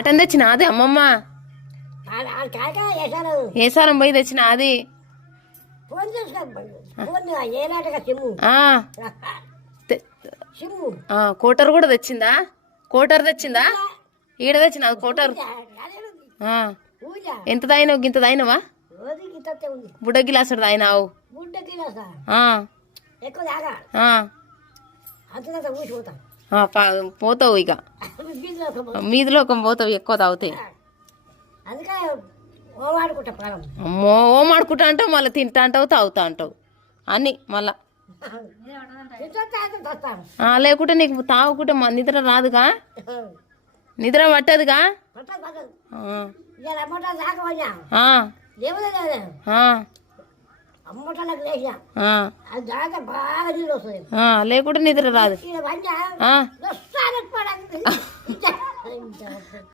అటన్ తెచ్చిన అది అమ్మమ్మ ఏసారం పోయి తెచ్చిన అది కోటర్ కూడా తెచ్చిందా? కోటర్ తెచ్చిందా? ఈడ తెచ్చిన అది కోటర్. ఎంత తాగినావు? గింత తాగినవా? బుడ్డ గిలాస్ తాగినావు? పోతావు ఇక మీదిలోకం పోతావు ఎక్కువ తాగితే. అమ్మో ఓం ఆడుకుంటా అంటావు, మళ్ళీ తింటా అంటావు, తాగుతా అంటావు అన్ని మళ్ళా. లేకుంటే నీకు తాగుకుంటే నిద్ర రాదుగా, నిద్ర పట్టదుగా. లేకుంటే నిద్ర రాదు.